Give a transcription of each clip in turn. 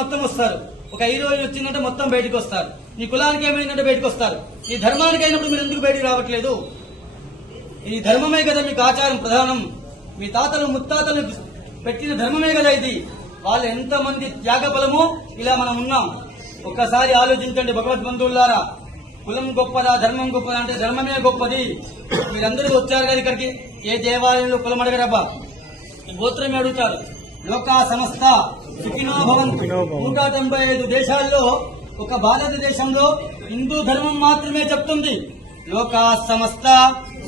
మొత్తం వస్తారు. ఒక హీరోయిన్ వచ్చిందంటే మొత్తం బయటకు వస్తారు. నీ కులానికి ఏమైందంటే బయటకు వస్తారు. నీ ధర్మానికి అయినప్పుడు మీరు ఎందుకు బయటకు రావట్లేదు? ఈ ధర్మమే కదా మీకు ఆచారం ప్రధానం. మీ తాతలు ముత్తాతలు పెట్టిన ధర్మమే కదా ఇది. వాళ్ళు ఎంతమంది త్యాగ బలమో ఇలా మనం ఉన్నాం. ఒక్కసారి ఆలోచించండి భగవద్బంధువులారా. కులం గొప్పదా ధర్మం గొప్పదా అంటే ధర్మమే గొప్పది. మీరందరూ వచ్చారు కదా ఇక్కడికి. ఏ దేవాలయంలో కులం అడగరబ్బా, గోత్రమే అడుగుతారు. లోకా సమస్త సుఖినో భవంతు. 195 దేశాల్లో ఒక భారతదేశంలో హిందూ ధర్మం మాత్రమే చెప్తుంది లోకా సమస్త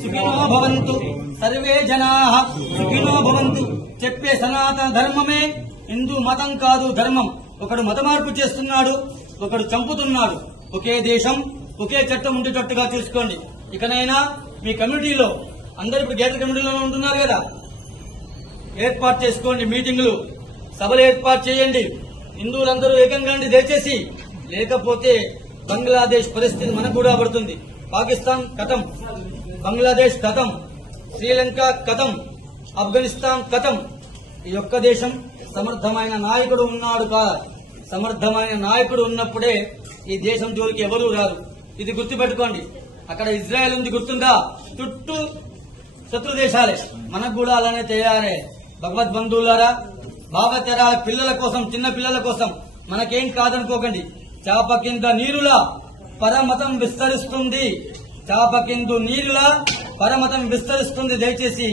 సుఖినో భవంతు, సర్వే జనా సుఖినో భవంతు. చెప్పే సనాతన ధర్మమే హిందూ మతం కాదు, ధర్మం. ఒకడు మత మార్పు చేస్తున్నాడు, ఒకడు చంపుతున్నాడు. ఒకే దేశం ఒకే చట్టం ఉండేటట్టుగా చూసుకోండి. ఇకనైనా మీ కమ్యూనిటీలో అందరూ ఇప్పుడు గేట్ల కమ్యూనిటీలో ఉంటున్నారు కదా, ఏర్పాటు చేసుకోండి. మీటింగులు, సభలు ఏర్పాటు చేయండి. హిందువులందరూ ఏకంగా దయచేసి. లేకపోతే బంగ్లాదేశ్ పరిస్థితి మనకు కూడా పడుతుంది. పాకిస్తాన్ కథం, బంగ్లాదేశ్ కథం, శ్రీలంక కథం, ఆఫ్ఘనిస్తాన్ కథం. ఈ ఒక్క దేశం సమర్థమైన నాయకుడు ఉన్నాడు కాదా? సమర్థమైన నాయకుడు ఉన్నప్పుడే ఈ దేశం జోలికి ఎవరూ రారు. ఇది గుర్తుపెట్టుకోండి. అక్కడ ఇజ్రాయెల్ ఉంది, గుర్తుందా? చుట్టూ శత్రు దేశాలే. మనకు కూడా అలానే తయారే. భగవద్బంధువులారా, భావతరాల పిల్లల కోసం, చిన్న పిల్లల కోసం మనకేం కాదనుకోకండి. చాప కింద నీరులా పరమతం విస్తరిస్తుంది. చాప కింద నీరులా పరమతం విస్తరిస్తుంది. దయచేసి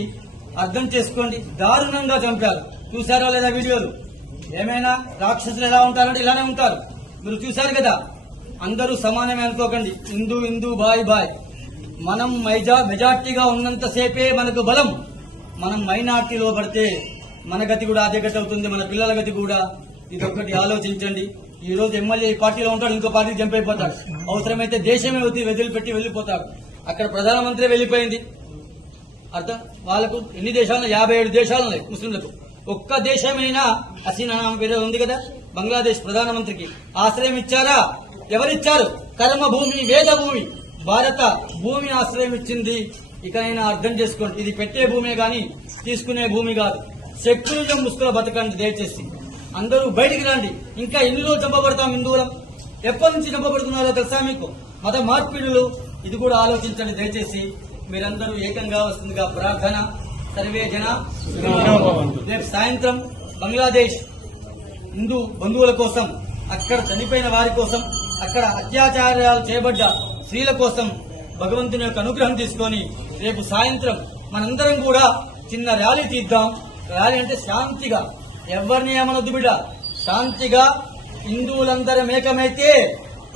అర్థం చేసుకోండి. దారుణంగా చంపారు. చూశారా లేదా వీడియోలు? ఏమైనా రాక్షసులు ఎలా ఉంటారంటే ఇలానే ఉంటారు. మీరు చూశారు కదా. అందరూ సమానమే అనుకోకండి. హిందూ హిందూ బాయ్ బాయ్. మనం మెజార్టీగా ఉన్నంతసేపే మనకు బలం. మనం మైనార్టీలో పడితే మన గతి కూడా అదే గతి అవుతుంది, మన పిల్లల గతి కూడా. ఇదొక్కటి ఆలోచించండి. ఈ రోజు ఎమ్మెల్యే ఈ పార్టీలో ఉంటాడు, ఇంకో పార్టీకి జంప్ అయిపోతాడు. అవసరమైతే దేశమే వదిలిపెట్టి వెళ్లిపోతాడు. అక్కడ ప్రధానమంత్రి వెళ్లిపోయింది. అర్థం వాళ్ళకు ఎన్ని దేశాలు? 57 దేశాలు ఉన్నాయి ముస్లింలకు. ఒక్క దేశమైనా హసీనా వేరే ఉంది కదా, బంగ్లాదేశ్ ప్రధానమంత్రికి ఆశ్రయం ఇచ్చారా? ఎవరిచ్చారు? కర్మభూమి, వేద భూమి, భారత భూమి ఆశ్రయం ఇచ్చింది. ఇకనైనా అర్థం చేసుకోండి. ఇది పెట్టే భూమే గాని తీసుకునే భూమి కాదు. సెక్యులరిజం ముసుగులో బతకండి దయచేసి. అందరూ బయటికి రండి. ఇంకా ఎన్ని రోజులు చంపబడతాం హిందువులం? ఎప్పటి నుంచి చంపబడుతున్నారో తెలుసా మీకు? మత మార్పిడులు. ఇది కూడా ఆలోచించండి దయచేసి. మీరందరూ ఏకంగా వస్తుందిగా ప్రార్థన. సర్వే జన. రేపు సాయంత్రం బంగ్లాదేశ్ హిందూ బంధువుల కోసం, అక్కడ చనిపోయిన వారి కోసం, అక్కడ అత్యాచారాలు చేయబడ్డ స్త్రీల కోసం భగవంతుని యొక్క అనుగ్రహం తీసుకొని రేపు సాయంత్రం మనందరం కూడా చిన్న ర్యాలీ తీద్దాం. ర్యాలీ అంటే శాంతిగా, ఎవరిని ఏమనొద్దు బిడ్డ. శాంతిగా హిందువులందరం ఏకమైతే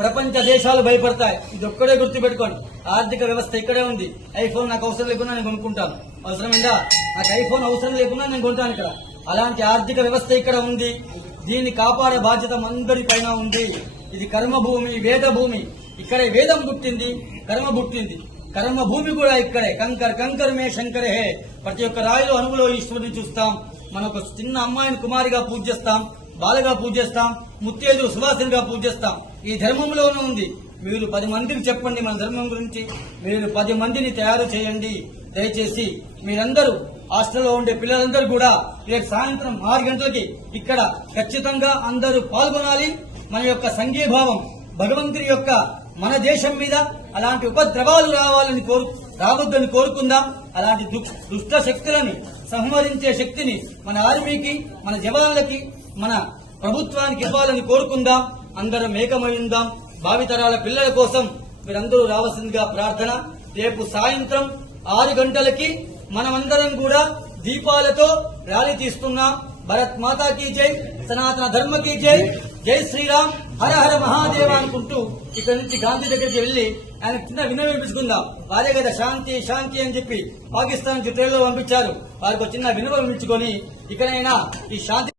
ప్రపంచ దేశాలు భయపడతాయి. ఇది ఒక్కడే గుర్తుపెట్టుకోండి. ఆర్థిక వ్యవస్థ ఇక్కడే ఉంది. ఐఫోన్ నాకు అవసరం లేకుండా నేను కొనుక్కుంటాను. అవసరమైందా? నాకు ఐఫోన్ అవసరం లేకుండా నేను కొంటాను ఇక్కడ. అలాంటి ఆర్థిక వ్యవస్థ ఇక్కడ ఉంది. దీన్ని కాపాడే బాధ్యత అందరి పైన ఉంది. ఇది కర్మభూమి, వేద భూమి. ఇక్కడే వేదం పుట్టింది, కర్మ పుట్టింది. కర్మ భూమి కూడా ఇక్కడే. కంకర్ కంకర్ మే శంకరే హే. ప్రతి ఒక్క రాయిలో అణువులో ఈశ్వరుని చూస్తాం. మనం ఒక చిన్న అమ్మాయిని కుమారిగా పూజిస్తాం, బాలగా పూజిస్తాం, ముత్తేదు సువాసినిగా పూజిస్తాం. ఈ ధర్మంలోనే ఉంది. మీరు 10 మందికి చెప్పండి మన ధర్మం గురించి. మీరు 10 మందిని తయారు చేయండి దయచేసి. మీరందరూ హాస్టల్లో ఉండే పిల్లలందరూ కూడా రేపు సాయంత్రం 6 గంటలకి ఇక్కడ ఖచ్చితంగా అందరూ పాల్గొనాలి. మన యొక్క సంఘీభావం భగవంతుని యొక్క మన దేశం మీద అలాంటి ఉపద్రవాలు రావద్దని కోరుకుందాం. అలాంటి దుష్ట శక్తులని సంహరించే శక్తిని మన ఆర్మీకి, మన జవాన్లకి, మన ప్రభుత్వానికి ఇవ్వాలని కోరుకుందాం. అందరం ఏకమై ఉందాం. భావితరాల పిల్లల కోసం మీరందరూ రావాల్సిందిగా ప్రార్థన. రేపు సాయంత్రం 6 గంటలకి మనమందరం కూడా దీపాలతో ర్యాలీ తీస్తున్నాం. భరత్ మాతా కీ జై, సనాతన ధర్మ కీ జై, జై శ్రీరామ్, హర హర మహాదేవ అనుకుంటూ ఇక్కడ నుంచి గాంధీ దగ్గరికి వెళ్లి ఆయన చిన్న వినవించుకుందాం. వారే కదా శాంతి శాంతి అని చెప్పి పాకిస్తాన్ ట్రైన్లో పంపించారు. వారికి చిన్న వినవించుకొని ఇకనైనా ఈ శాంతి